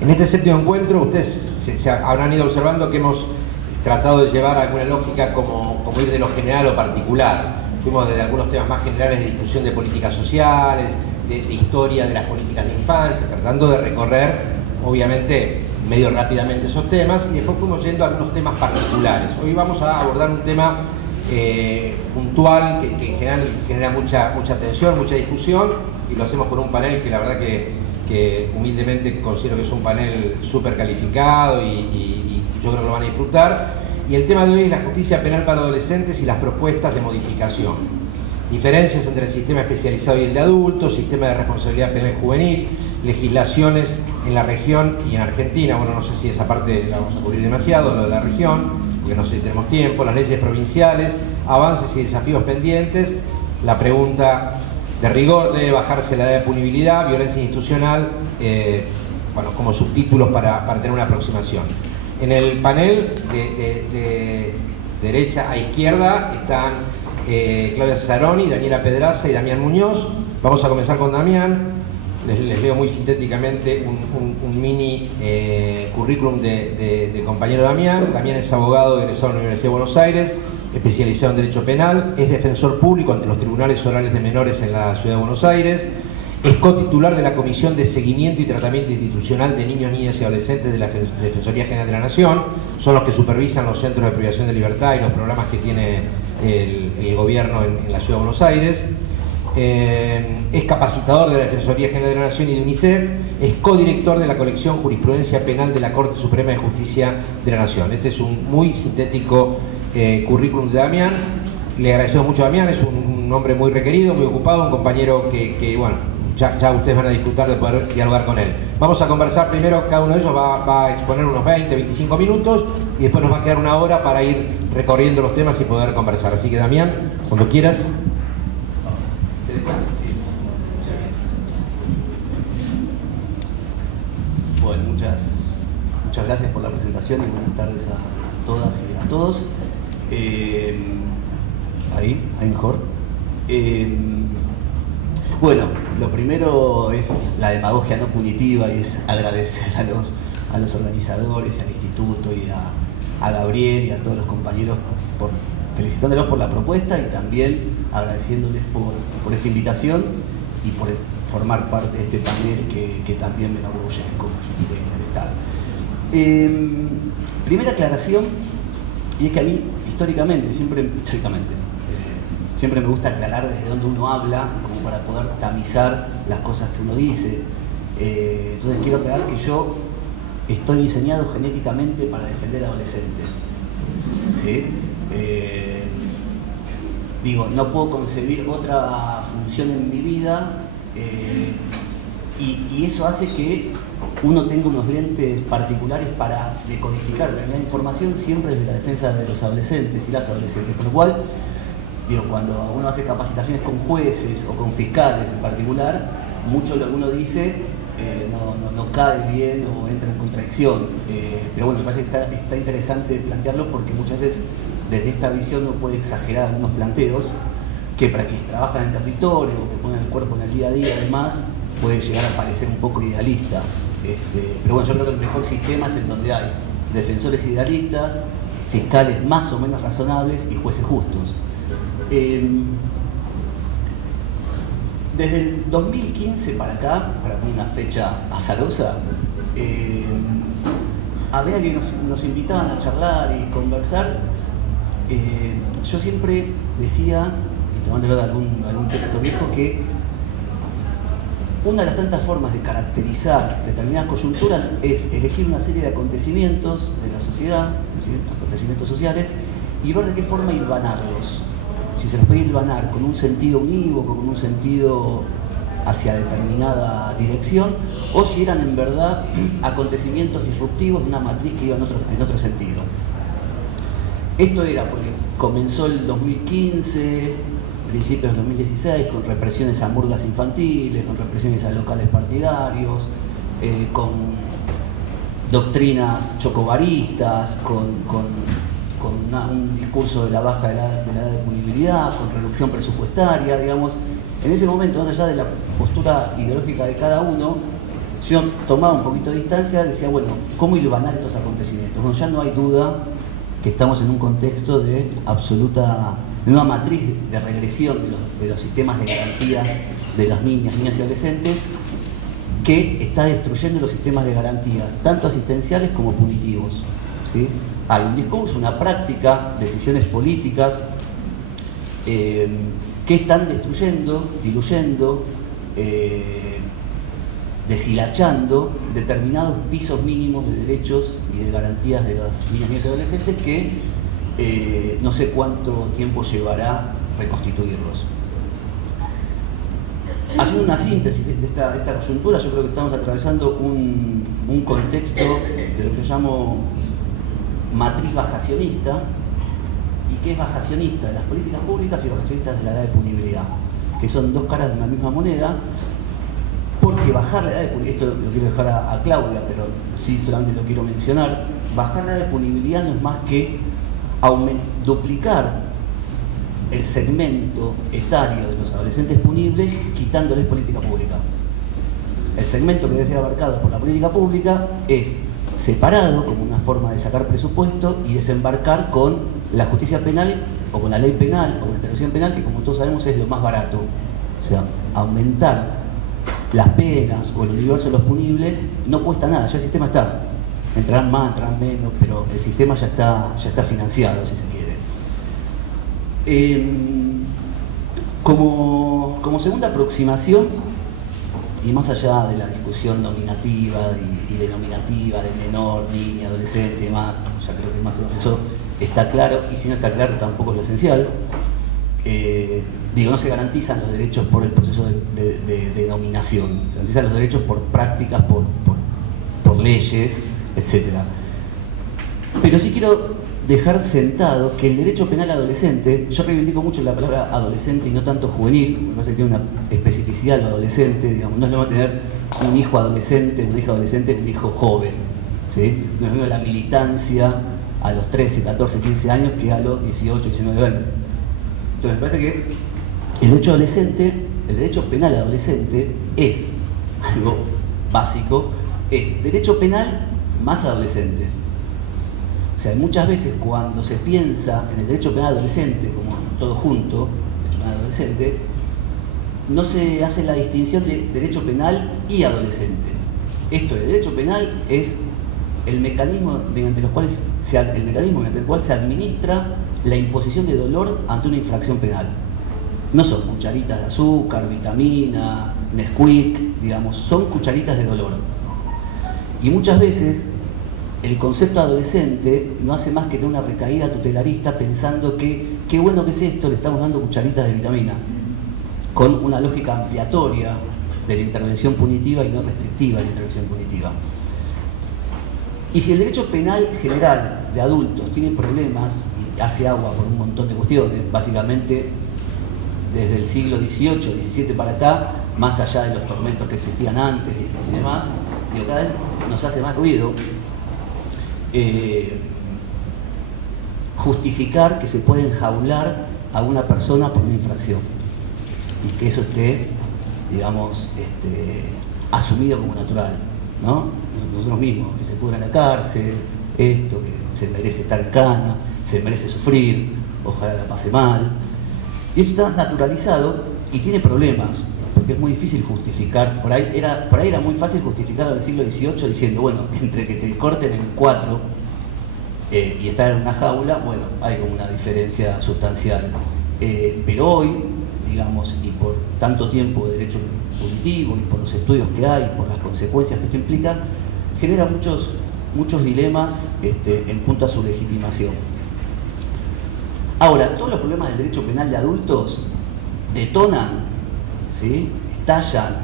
En este séptimo encuentro, ustedes se habrán ido observando que hemos tratado de llevar alguna lógica como ir de lo general o particular. Fuimos desde algunos temas más generales de discusión de políticas sociales, de historia de las políticas de infancia, tratando de recorrer, obviamente, medio rápidamente esos temas, y después fuimos yendo a algunos temas particulares. Hoy vamos a abordar un tema puntual que en general genera mucha atención, mucha discusión, y lo hacemos con un panel que la verdad que humildemente considero que es un panel súper calificado y yo creo que lo van a disfrutar. Y el tema de hoy es la justicia penal para adolescentes y las propuestas de modificación. Diferencias entre el sistema especializado y el de adultos, sistema de responsabilidad penal juvenil, legislaciones en la región y en Argentina. Bueno, no sé si esa parte la vamos a cubrir demasiado, lo de la región, porque no sé si tenemos tiempo, las leyes provinciales, avances y desafíos pendientes, la pregunta de rigor, debe bajarse la edad de punibilidad, violencia institucional, bueno, como subtítulos para tener una aproximación. En el panel de derecha a izquierda están Claudia Cesaroni, Daniela Pedraza y Damián Muñoz. Vamos a comenzar con Damián. Les leo muy sintéticamente un mini currículum de compañero Damián. Damián es abogado egresado de la Universidad de Buenos Aires, especializado en Derecho Penal, es defensor público ante los tribunales orales de menores en la Ciudad de Buenos Aires, es cotitular de la Comisión de Seguimiento y Tratamiento Institucional de Niños, Niñas y Adolescentes de la Defensoría General de la Nación. Son los que supervisan los centros de privación de libertad y los programas que tiene el gobierno en la Ciudad de Buenos Aires. Es capacitador de la Defensoría General de la Nación y de UNICEF, es codirector de la colección Jurisprudencia Penal de la Corte Suprema de Justicia de la Nación. Este es un muy sintético currículum de Damián. Le agradecemos mucho a Damián, es un hombre muy requerido, muy ocupado, un compañero que bueno, ya ustedes van a disfrutar de poder dialogar con él. Vamos a conversar primero, cada uno de ellos va a exponer unos 20, 25 minutos y después nos va a quedar una hora para ir recorriendo los temas y poder conversar. Así que Damián, cuando quieras. Bueno, muchas gracias por la presentación y buenas tardes a todas y a todos. Ahí mejor. Bueno, lo primero es la demagogia no punitiva y es agradecer a los organizadores, al instituto y a Gabriel y a todos los compañeros felicitándolos por la propuesta y también agradeciéndoles por esta invitación y por formar parte de este panel que también me enorgullezco de estar. Primera aclaración, y es que a mí históricamente me gusta aclarar desde dónde uno habla, como para poder tamizar las cosas que uno dice. Entonces quiero aclarar que yo estoy diseñado genéticamente para defender adolescentes. ¿Sí? No puedo concebir otra función en mi vida y eso hace que uno tenga unos lentes particulares para decodificar la información siempre desde la defensa de los adolescentes y las adolescentes. Por lo cual, cuando uno hace capacitaciones con jueces o con fiscales en particular, mucho de lo que uno dice no cae bien o entra en contradicción. Pero bueno, me parece que está interesante plantearlo porque muchas veces desde esta visión uno puede exagerar algunos planteos que para quienes trabajan en el territorio o que ponen el cuerpo en el día a día y demás, puede llegar a parecer un poco idealista. Pero bueno, yo creo que el mejor sistema es el donde hay defensores idealistas, fiscales más o menos razonables y jueces justos. Desde el 2015 para acá, para poner una fecha azarosa, a ver que nos invitaban a charlar y conversar, yo siempre decía, y tomándolo de algún texto viejo, que una de las tantas formas de caracterizar determinadas coyunturas es elegir una serie de acontecimientos de la sociedad, acontecimientos sociales, y ver de qué forma hilvanarlos. Si se los puede hilvanar con un sentido unívoco, con un sentido hacia determinada dirección, o si eran en verdad acontecimientos disruptivos de una matriz que iba en otro sentido. Esto era porque comenzó el 2015, principios del 2016, con represiones a murgas infantiles, con represiones a locales partidarios, con doctrinas chocobaristas, con un discurso de la baja de la edad de punibilidad, con reducción presupuestaria, digamos. En ese momento, más allá de la postura ideológica de cada uno, Si uno tomaba un poquito de distancia, decía, bueno, ¿cómo hilvanar estos acontecimientos? Bueno, ya no hay duda que estamos en un contexto de absoluta, nueva matriz de regresión de los sistemas de garantías de las niñas y adolescentes, que está destruyendo los sistemas de garantías, tanto asistenciales como punitivos, ¿sí? Hay un discurso, una práctica, decisiones políticas que están destruyendo, diluyendo, deshilachando determinados pisos mínimos de derechos y de garantías de las niñas y adolescentes que no sé cuánto tiempo llevará reconstituirlos. Haciendo una síntesis de esta coyuntura, yo creo que estamos atravesando un contexto de lo que yo llamo matriz bajacionista, y que es bajacionista de las políticas públicas y bajacionista de la edad de punibilidad, que son dos caras de una misma moneda, porque bajar la edad de punibilidad, esto lo quiero dejar a Claudia, pero sí solamente lo quiero mencionar, bajar la edad de punibilidad no es más que duplicar el segmento etario de los adolescentes punibles quitándoles política pública. El segmento que debe ser abarcado por la política pública es separado como una forma de sacar presupuesto y desembarcar con la justicia penal o con la ley penal o con la intervención penal, que como todos sabemos es lo más barato. O sea, aumentar las penas o el universo de los punibles no cuesta nada, ya el sistema está. Entrarán más, entrarán menos, pero el sistema ya está financiado, si se quiere. Como segunda aproximación, y más allá de la discusión nominativa y denominativa de menor, niña, adolescente y demás, ya creo que más o menos eso está claro, y si no está claro tampoco es lo esencial. No se garantizan los derechos por el proceso de denominación, se garantizan los derechos por prácticas, por leyes, etc. Pero sí quiero dejar sentado que el derecho penal adolescente, yo reivindico mucho la palabra adolescente y no tanto juvenil, me parece que tiene una especificidad lo adolescente, digamos, no es lo mismo tener un hijo adolescente, una hija adolescente, un hijo joven, ¿sí? No es lo mismo la militancia a los 13, 14, 15 años que a los 18, 19 años. Entonces me parece que el derecho penal adolescente es algo básico, es derecho penal más adolescente. O sea, muchas veces cuando se piensa en el derecho penal adolescente como todo junto, derecho penal adolescente, no se hace la distinción de derecho penal y adolescente. Esto de derecho penal es el mecanismo mediante el cual se administra la imposición de dolor ante una infracción penal. No son cucharitas de azúcar, vitamina, Nesquik, digamos, son cucharitas de dolor. Y muchas veces el concepto adolescente no hace más que tener una recaída tutelarista pensando que qué bueno que es esto, le estamos dando cucharitas de vitamina, con una lógica ampliatoria de la intervención punitiva y no restrictiva de la intervención punitiva. Y si el derecho penal general de adultos tiene problemas y hace agua por un montón de cuestiones, básicamente desde el siglo XVIII, XVII para acá, más allá de los tormentos que existían antes y demás, cada vez nos hace más ruido justificar que se puede enjaular a una persona por una infracción y que eso esté, digamos, asumido como natural, ¿no? Nosotros mismos, que se pudra en la cárcel, esto, que se merece estar en cana, se merece sufrir, ojalá la pase mal. Y esto está naturalizado y tiene problemas, porque es muy difícil justificar. Por ahí era muy fácil justificar en el siglo XVIII diciendo, bueno, entre que te corten en 4 y estar en una jaula, bueno, hay como una diferencia sustancial. Pero hoy, digamos, y por tanto tiempo de derecho punitivo, y por los estudios que hay, por las consecuencias que esto implica, genera muchos dilemas en punto a su legitimación. Ahora, todos los problemas del derecho penal de adultos detonan, ¿sí? Estallan,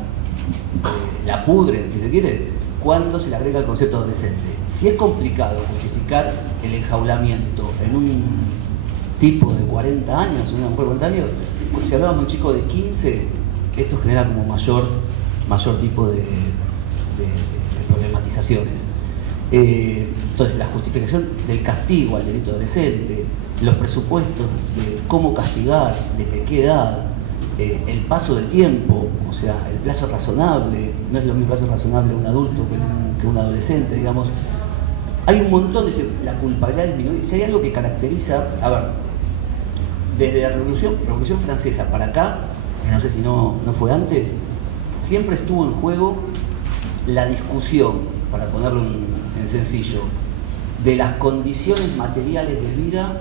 la pudren, si se quiere, cuando se le agrega el concepto adolescente. Si es complicado justificar el enjaulamiento en un tipo de 40 años, una mujer de 40 años, si hablamos de un chico de 15, esto genera como mayor tipo de problematizaciones. Entonces, la justificación del castigo al delito adolescente, los presupuestos de cómo castigar, desde qué edad, el paso del tiempo, o sea, el plazo razonable, no es lo mismo plazo razonable de un adulto que un adolescente, digamos. Hay un montón de... La culpabilidad disminuye. Si hay algo que caracteriza... A ver, desde la Revolución Francesa para acá, no sé si no fue antes, siempre estuvo en juego la discusión, para ponerlo en sencillo, de las condiciones materiales de vida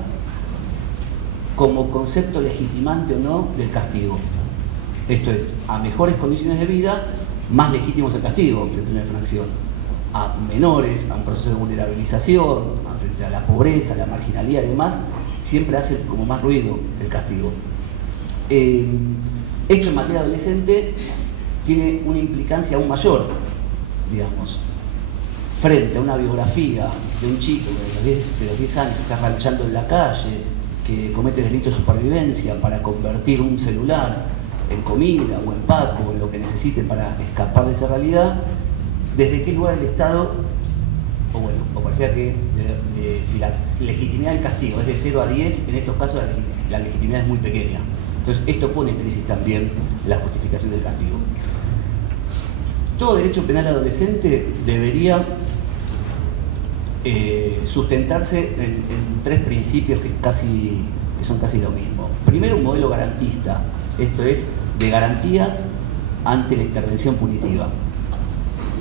como concepto legitimante o no del castigo. Esto es, a mejores condiciones de vida, más legítimo es el castigo, en primera fracción. A menores, a un proceso de vulnerabilización, frente a la pobreza, la marginalidad y demás, siempre hace como más ruido el castigo. Esto en materia adolescente tiene una implicancia aún mayor, digamos, frente a una biografía de un chico que de los 10 años está ranchando en la calle, que comete delitos de supervivencia para convertir un celular en comida o en paco o en lo que necesite para escapar de esa realidad. ¿Desde qué lugar el Estado, o parecía que si la legitimidad del castigo es de 0 a 10, en estos casos la legitimidad es muy pequeña? Entonces esto pone en crisis también la justificación del castigo. Todo derecho penal adolescente debería sustentarse en 3 principios que son casi lo mismo. Primero, un modelo garantista, esto es, de garantías ante la intervención punitiva,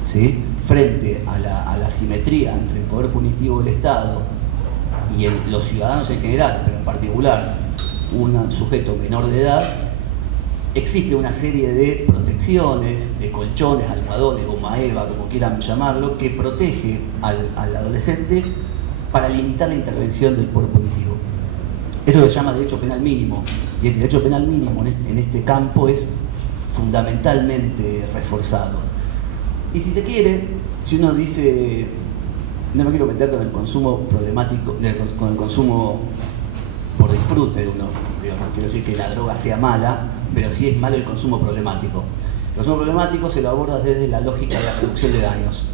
¿sí? Frente a la asimetría entre el poder punitivo del Estado y los ciudadanos en general, pero en particular un sujeto menor de edad, existe una serie de protecciones, de colchones, almohadones, goma eva, como quieran llamarlo, que protege al adolescente para limitar la intervención del poder punitivo. Eso se llama derecho penal mínimo, y el derecho penal mínimo en este campo es fundamentalmente reforzado. Y si se quiere, si uno dice, no me quiero meter con el consumo problemático, con el consumo por disfrute de uno, digamos, no quiero decir que la droga sea mala, pero sí es malo el consumo problemático. El consumo problemático se lo aborda desde la lógica de la reducción de daños.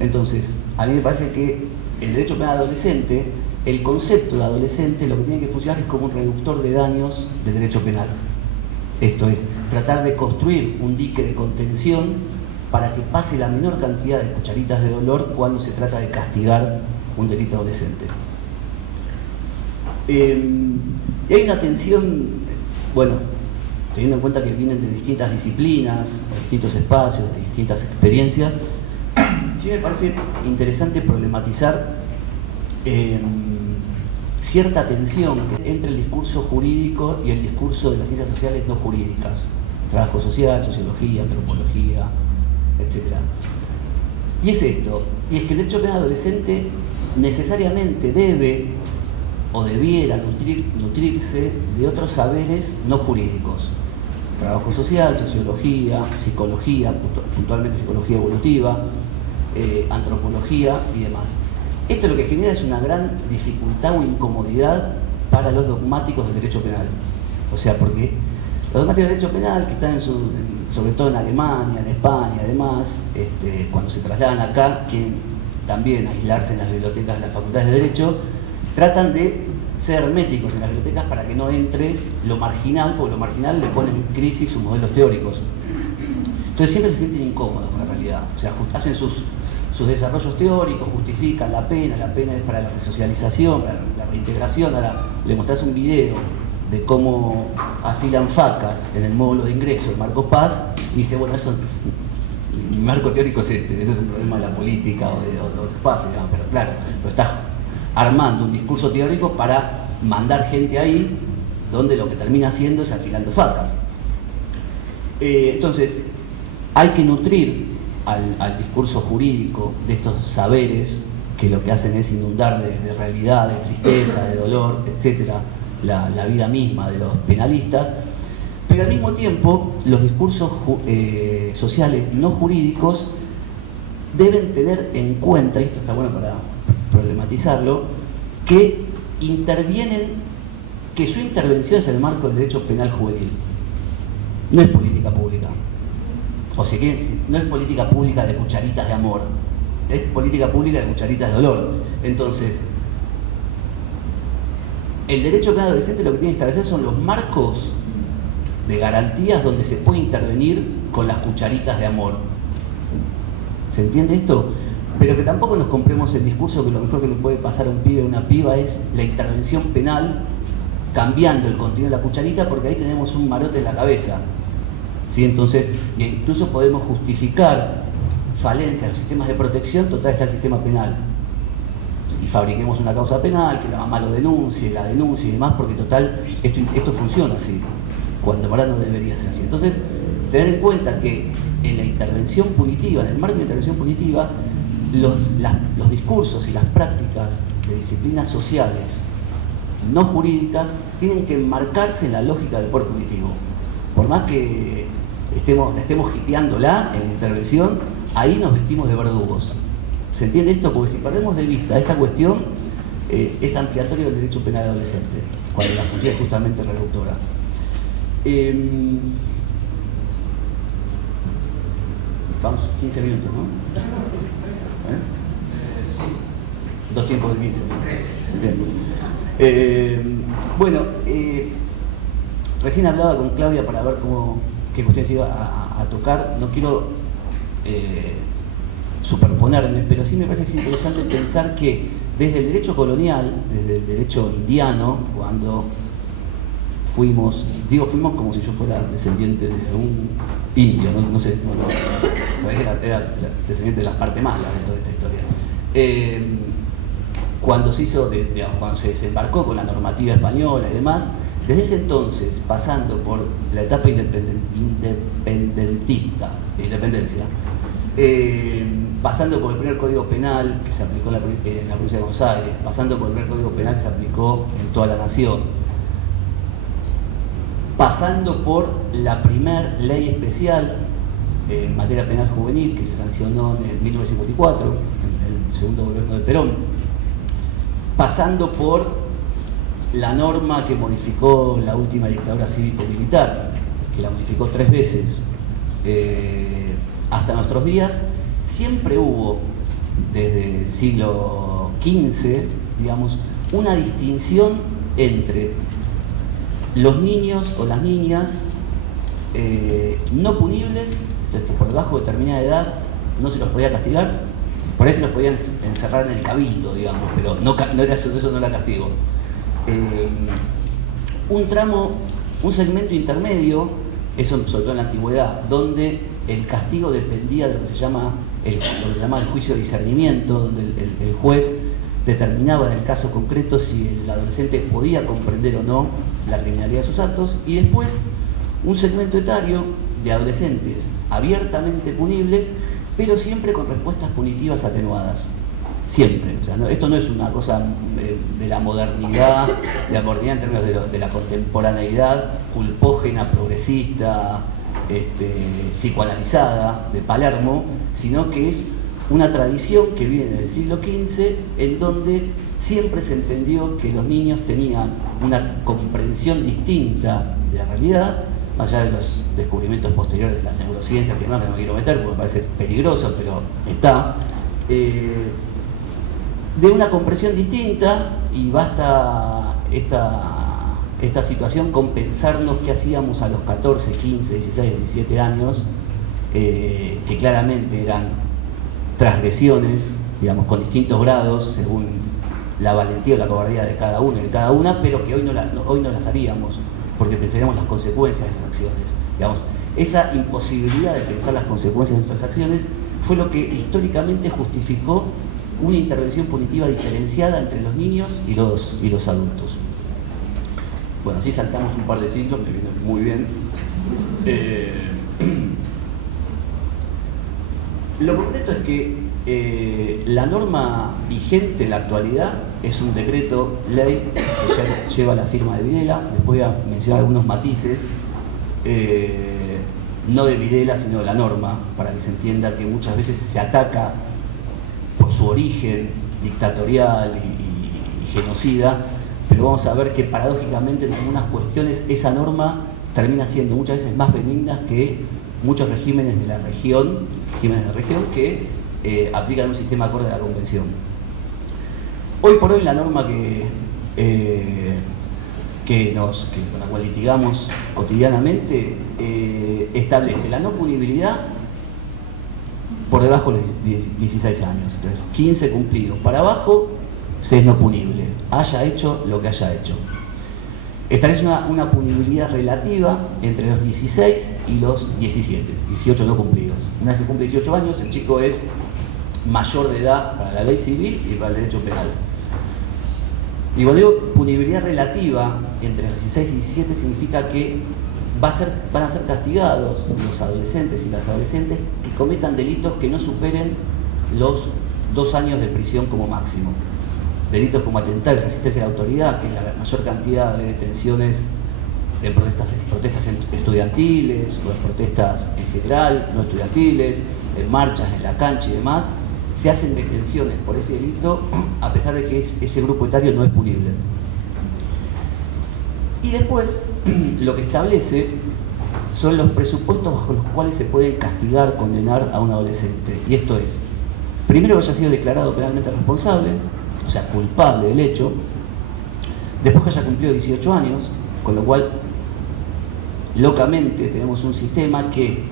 Entonces, a mí me parece que el derecho penal adolescente, el concepto de adolescente, lo que tiene que funcionar es como un reductor de daños del derecho penal. Esto es, tratar de construir un dique de contención para que pase la menor cantidad de cucharitas de dolor cuando se trata de castigar un delito adolescente. Y hay una tensión, bueno, teniendo en cuenta que vienen de distintas disciplinas, de distintos espacios, de distintas experiencias, sí me parece interesante problematizar cierta tensión entre el discurso jurídico y el discurso de las ciencias sociales no jurídicas, trabajo social, sociología, antropología, etc. Y es esto, y es que el derecho penal adolescente necesariamente debe o debiera nutrirse de otros saberes no jurídicos, trabajo social, sociología, psicología, puntualmente psicología evolutiva, antropología y demás. Esto lo que genera es una gran dificultad o incomodidad para los dogmáticos del derecho penal. O sea, porque los dogmáticos del derecho penal, que están sobre todo en Alemania, en España, además, cuando se trasladan acá, quieren también aislarse en las bibliotecas de las facultades de Derecho, tratan de ser herméticos en las bibliotecas para que no entre lo marginal, porque lo marginal le pone en crisis sus modelos teóricos. Entonces siempre se sienten incómodos con la realidad, o sea, hacen sus desarrollos teóricos, justifican la pena es para la resocialización, para la reintegración. Ahora le mostrás un video de cómo afilan facas en el módulo de ingreso de Marcos Paz y dice, bueno, eso, mi marco teórico es ese es un problema de la política o de Paz, digamos, pero claro, lo estás armando un discurso teórico para mandar gente ahí donde lo que termina haciendo es afilando facas. Entonces, hay que nutrir al discurso jurídico de estos saberes que lo que hacen es inundar de realidad, de tristeza, de dolor, etcétera, la vida misma de los penalistas, pero al mismo tiempo los discursos sociales no jurídicos deben tener en cuenta, y esto está bueno para problematizarlo, que su intervención es el marco del derecho penal juvenil. No es política pública. O si quieren, no es política pública de cucharitas de amor, es política pública de cucharitas de dolor. Entonces, el derecho penal adolescente lo que tiene que establecer son los marcos de garantías donde se puede intervenir con las cucharitas de amor. ¿Se entiende esto? Pero que tampoco nos compremos el discurso que lo mejor que le puede pasar a un pibe o una piba es la intervención penal cambiando el contenido de la cucharita, porque ahí tenemos un marote en la cabeza. ¿Sí? Entonces, incluso podemos justificar falencias de los sistemas de protección, total está el sistema penal. Y fabriquemos una causa penal, que la mamá lo denuncie, la denuncie y demás, porque total, esto funciona así, cuando en verdad no debería ser así. Entonces, tener en cuenta que en la intervención punitiva, en el marco de la intervención punitiva, los discursos y las prácticas de disciplinas sociales no jurídicas tienen que enmarcarse en la lógica del poder punitivo. Por más que estemos hiteándola en la intervención, ahí nos vestimos de verdugos. ¿Se entiende esto? Porque si perdemos de vista esta cuestión, es ampliatorio del derecho penal adolescente, cuando la función es justamente reductora. Vamos, 15 minutos, ¿no? Dos tiempos de 15. Bien. Bueno, recién hablaba con Claudia para ver qué cuestiones iba a tocar. No quiero superponerme, pero sí me parece que es interesante pensar que desde el derecho colonial, desde el derecho indiano, cuando fuimos como si yo fuera descendiente de un indio, no sé, era descendiente de la parte mala de toda esta historia. Cuando cuando se desembarcó con la normativa española y demás, desde ese entonces, pasando por la etapa independentista, de independencia, pasando por el primer Código Penal que se aplicó en la provincia de Buenos Aires, pasando por el primer Código Penal que se aplicó en toda la nación, pasando por la primer ley especial en materia penal juvenil que se sancionó en 1954, en el segundo gobierno de Perón, pasando por la norma que modificó la última dictadura cívico-militar, que la modificó 3 veces, hasta nuestros días, siempre hubo, desde el siglo XV, digamos, una distinción entre los niños o las niñas no punibles, que por debajo de determinada edad no se los podía castigar, por ahí se los podían encerrar en el cabildo, digamos, pero no era eso, no era castigo. Un segmento intermedio, eso sobre todo en la antigüedad, donde el castigo dependía de lo que se llama el juicio de discernimiento, donde el juez determinaba en el caso concreto si el adolescente podía comprender o no la criminalidad de sus actos, y después un segmento etario de adolescentes abiertamente punibles, pero siempre con respuestas punitivas atenuadas. Siempre. O sea, esto no es una cosa de la modernidad, en términos de la contemporaneidad culpógena, progresista, psicoanalizada de Palermo, sino que es una tradición que viene del siglo XV, en donde siempre se entendió que los niños tenían una comprensión distinta de la realidad, más allá de los descubrimientos posteriores de las neurociencias, que más que no quiero meter porque me parece peligroso, pero está, de una comprensión distinta, y basta esta situación con pensarnos qué hacíamos a los 14, 15, 16, 17 años, que claramente eran transgresiones, digamos, con distintos grados, según la valentía o la cobardía de cada uno y de cada una, pero que hoy no las haríamos, porque pensaríamos las consecuencias de esas acciones. Digamos, esa imposibilidad de pensar las consecuencias de nuestras acciones fue lo que históricamente justificó una intervención punitiva diferenciada entre los niños y los adultos. Bueno, así saltamos un par de siglos, que viene muy bien. Lo concreto es que la norma vigente en la actualidad es un decreto ley que ya lleva la firma de Videla. Después voy a mencionar algunos matices, no de Videla sino de la norma, para que se entienda que muchas veces se ataca por su origen dictatorial y genocida, pero vamos a ver que paradójicamente en algunas cuestiones esa norma termina siendo muchas veces más benigna que muchos regímenes de la región que aplican un sistema acorde a la Convención. Hoy por hoy la norma que con la cual litigamos cotidianamente, establece la no punibilidad por debajo de los 16 años. Entonces, 15 cumplidos para abajo, se es no punible, haya hecho lo que haya hecho. Establece una punibilidad relativa entre los 16 y los 17, 18 no cumplidos. Una vez que cumple 18 años, el chico es mayor de edad para la ley civil y para el derecho penal. Y cuando digo punibilidad relativa entre los 16 y 17, significa que van a ser castigados los adolescentes y las adolescentes que cometan delitos que no superen los 2 años de prisión como máximo. Delitos como atentar y resistencia a la autoridad, que es la mayor cantidad de detenciones en protestas estudiantiles o en protestas en general, no estudiantiles, en marchas, en la cancha y demás, se hacen detenciones por ese delito a pesar de que ese grupo etario no es punible. Y después lo que establece son los presupuestos bajo los cuales se puede castigar, condenar a un adolescente. Y esto es, primero que haya sido declarado penalmente responsable, o sea, culpable del hecho, después que haya cumplido 18 años, con lo cual, locamente, tenemos un sistema que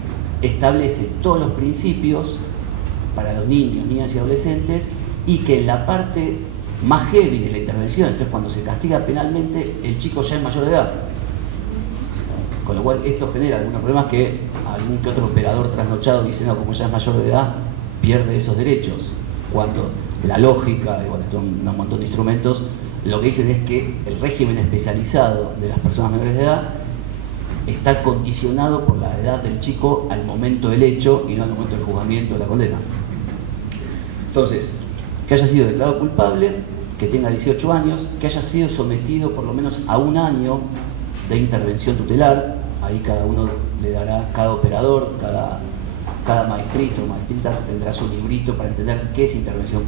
establece todos los principios para los niños, niñas y adolescentes, y que en la parte más heavy de la intervención, entonces cuando se castiga penalmente, el chico ya es mayor de edad. Con lo cual esto genera algunos problemas que algún que otro operador trasnochado dice, no, como ya es mayor de edad, pierde esos derechos. Cuando la lógica, y bueno, un montón de instrumentos, lo que dicen es que el régimen especializado de las personas menores de edad está condicionado por la edad del chico al momento del hecho y no al momento del juzgamiento o la condena. Entonces, que haya sido declarado culpable, que tenga 18 años, que haya sido sometido por lo menos a 1 año de intervención tutelar. Ahí cada uno le dará, cada operador, cada maestrito o maestrita tendrá su librito para entender qué es intervención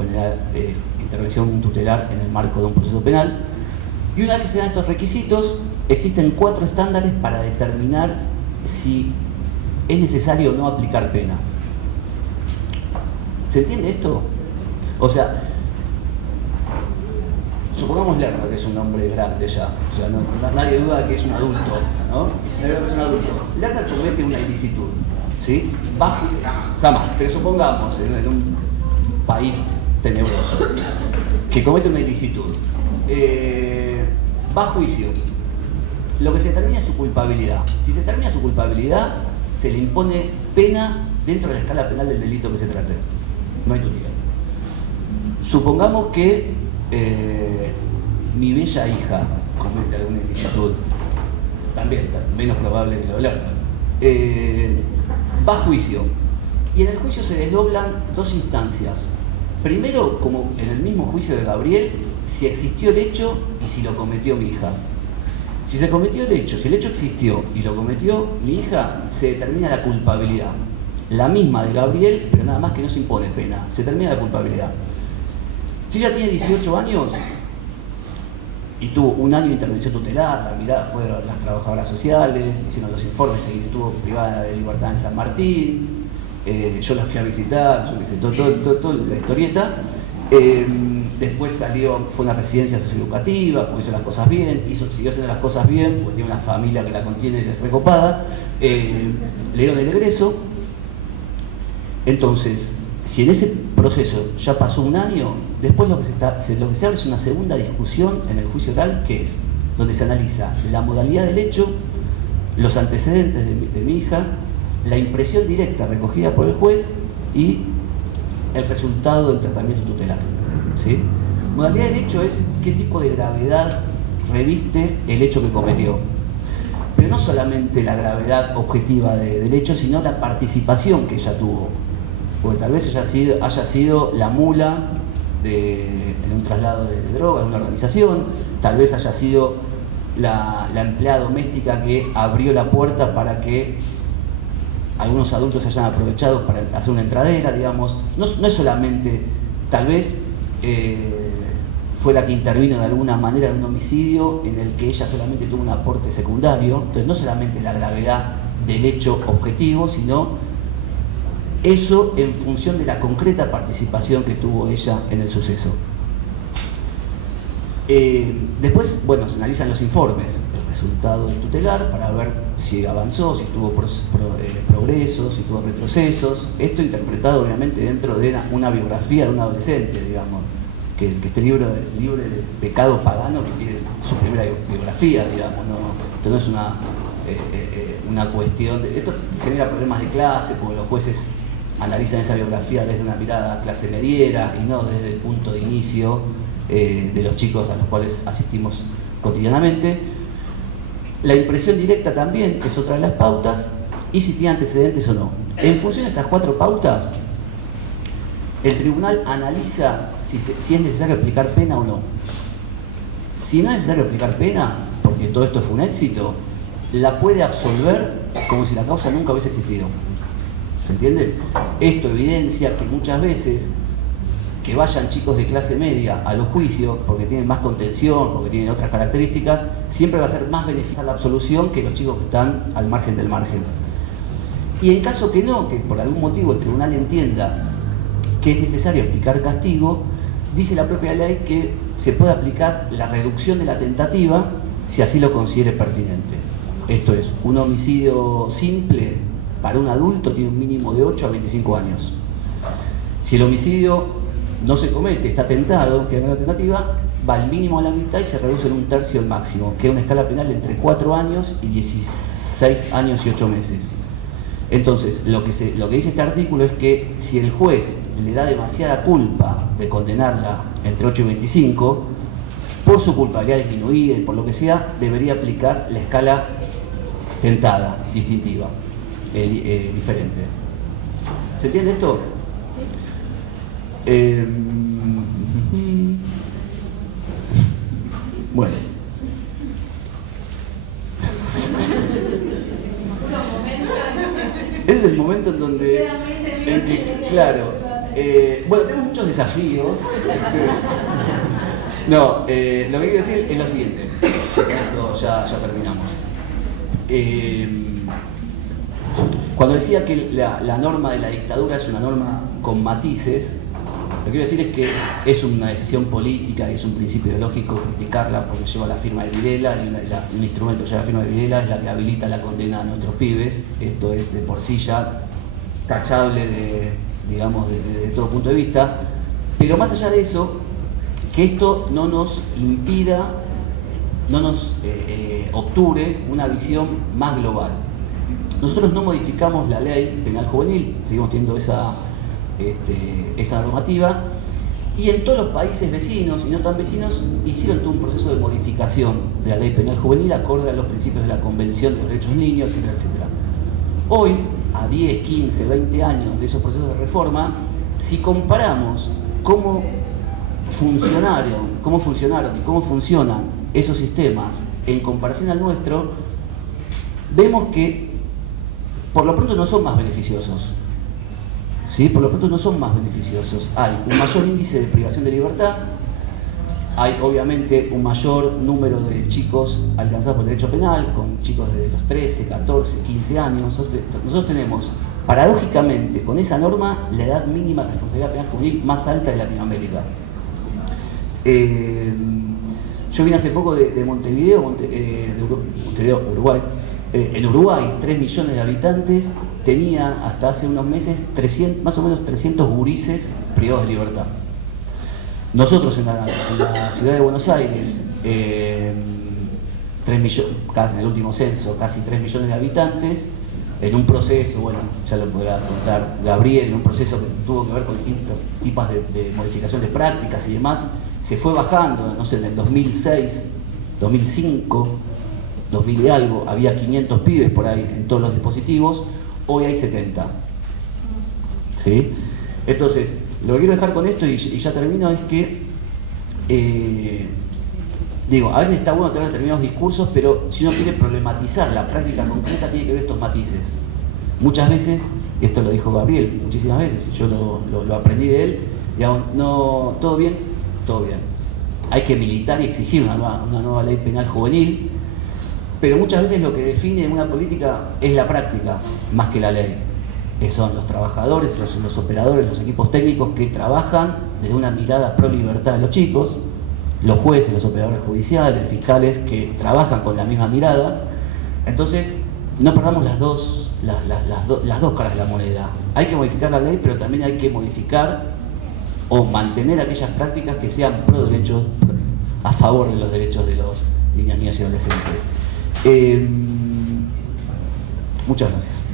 tutelar en el marco de un proceso penal. Y una vez que se dan estos requisitos, existen 4 estándares para determinar si es necesario o no aplicar pena. ¿Se entiende esto? O sea, supongamos Lerner, que es un hombre grande ya, o sea, nadie duda que es un adulto, ¿no? Nadie duda que es un adulto. Lerner comete una ilicitud, ¿sí? Jamás, pero supongamos en un país tenebroso que comete una ilicitud. Va a juicio. Lo que se determina es su culpabilidad. Si se determina su culpabilidad, se le impone pena dentro de la escala penal del delito que se trate. No hay duda. Supongamos que mi bella hija comete alguna ilicitud, también menos probable que lo de Lerner, va a juicio. Y en el juicio se desdoblan 2 instancias. Primero, como en el mismo juicio de Gabriel, si existió el hecho y si lo cometió mi hija. Si se cometió el hecho, si el hecho existió y lo cometió mi hija, se determina la culpabilidad. La misma de Gabriel, pero nada más que no se impone pena. Se determina la culpabilidad. Si ella tiene 18 años y tuvo 1 año de intervención tutelar, fueron las trabajadoras sociales, hicieron los informes, se estuvo privada de libertad en San Martín, yo la fui a visitar, yo qué sé, toda la historieta. Después fue una residencia socioeducativa, porque hizo las cosas bien, siguió haciendo las cosas bien, porque tiene una familia que la contiene y es recopada, le dieron el egreso. Entonces, si en ese proceso ya pasó 1 año, después lo que se abre es una segunda discusión en el juicio oral, que es donde se analiza la modalidad del hecho, los antecedentes de mi hija, la impresión directa recogida por el juez y el resultado del tratamiento tutelar. ¿Sí? Modalidad del hecho es qué tipo de gravedad reviste el hecho que cometió. Pero no solamente la gravedad objetiva del hecho, sino la participación que ella tuvo. Porque tal vez haya sido la mula en un traslado de drogas en una organización, tal vez haya sido la empleada doméstica que abrió la puerta para que algunos adultos se hayan aprovechado para hacer una entradera, digamos. No es solamente, tal vez fue la que intervino de alguna manera en un homicidio en el que ella solamente tuvo un aporte secundario. Entonces no solamente la gravedad del hecho objetivo, sino eso en función de la concreta participación que tuvo ella en el suceso. Después, bueno, se analizan los informes, el resultado del tutelar para ver si avanzó, si tuvo progresos, si tuvo retrocesos. Esto interpretado obviamente dentro de una biografía de un adolescente, digamos, que esté libre de pecado pagano, que tiene su primera biografía, digamos, esto no es una cuestión esto genera problemas de clase, porque los jueces analizan esa biografía desde una mirada clase mediera y no desde el punto de inicio de los chicos a los cuales asistimos cotidianamente. La impresión directa también es otra de las pautas, y si tiene antecedentes o no. En función de estas 4 pautas, el tribunal analiza si es necesario aplicar pena o no. Si no es necesario aplicar pena, porque todo esto fue un éxito, la puede absolver como si la causa nunca hubiese existido. ¿Se entiende? Esto evidencia que muchas veces que vayan chicos de clase media a los juicios porque tienen más contención, porque tienen otras características, siempre va a ser más beneficiosa la absolución que los chicos que están al margen del margen. Y en caso que no, que por algún motivo el tribunal entienda que es necesario aplicar castigo, dice la propia ley que se puede aplicar la reducción de la tentativa si así lo considere pertinente. Esto es, un homicidio simple para un adulto tiene un mínimo de 8 a 25 años. Si el homicidio no se comete, está tentado, queda en la tentativa, va al mínimo a la mitad y se reduce en 1/3 el máximo, queda una escala penal de entre 4 años y 16 años y 8 meses. Entonces, lo que dice este artículo es que si el juez le da demasiada culpa de condenarla entre 8 y 25, por su culpabilidad disminuida y por lo que sea, debería aplicar la escala tentada, distintiva, diferente. ¿Se entiende esto? Bueno. Ese es el momento en donde... claro. Bueno, tenemos muchos desafíos. No, lo que quiero decir es lo siguiente. Ya terminamos. Cuando decía que la norma de la dictadura es una norma con matices, lo que quiero decir es que es una decisión política y es un principio ideológico criticarla porque lleva la firma de Videla y un instrumento que lleva la firma de Videla es la que habilita la condena a nuestros pibes. Esto es de por sí ya tachable de todo punto de vista, pero más allá de eso, que esto no nos impida, no nos obture una visión más global. Nosotros no modificamos la ley penal juvenil, seguimos teniendo esa normativa, y en todos los países vecinos y no tan vecinos hicieron todo un proceso de modificación de la ley penal juvenil acorde a los principios de la Convención de los Derechos del Niño, etcétera, etcétera. Hoy, a 10, 15, 20 años de esos procesos de reforma, si comparamos cómo funcionaron y cómo funcionan esos sistemas en comparación al nuestro, vemos que por lo pronto no son más beneficiosos. ¿Sí? Por lo pronto no son más beneficiosos. Hay un mayor índice de privación de libertad, hay obviamente un mayor número de chicos alcanzados por el derecho penal, con chicos de los 13, 14, 15 años. Nosotros tenemos, paradójicamente, con esa norma, la edad mínima de responsabilidad penal juvenil más alta de Latinoamérica. Yo vine hace poco de Montevideo, Uruguay. En Uruguay, 3 millones de habitantes, tenía hasta hace unos meses más o menos 300 gurises privados de libertad. Nosotros en la ciudad de Buenos Aires, 3 millones, en el último censo, casi 3 millones de habitantes, en un proceso, bueno, ya lo podrá contar Gabriel, en un proceso que tuvo que ver con distintos tipos de modificación de prácticas y demás, se fue bajando, no sé, en el 2006, 2005, 2000 y algo, había 500 pibes por ahí en todos los dispositivos, hoy hay 70. ¿Sí? Entonces, lo que quiero dejar con esto, y ya termino, es que, a veces está bueno tener determinados discursos, pero si uno quiere problematizar la práctica concreta, tiene que ver estos matices. Muchas veces, y esto lo dijo Gabriel muchísimas veces, y yo lo aprendí de él, no, todo bien, hay que militar y exigir una nueva ley penal juvenil, pero muchas veces lo que define una política es la práctica, más que la ley. Son los trabajadores, los operadores, los equipos técnicos que trabajan desde una mirada pro libertad de los chicos, los jueces, los operadores judiciales, fiscales, que trabajan con la misma mirada. Entonces, no perdamos las dos caras de la moneda. Hay que modificar la ley, pero también hay que modificar o mantener aquellas prácticas que sean pro derechos, a favor de los derechos de los niñas, niñas y adolescentes. Muchas gracias.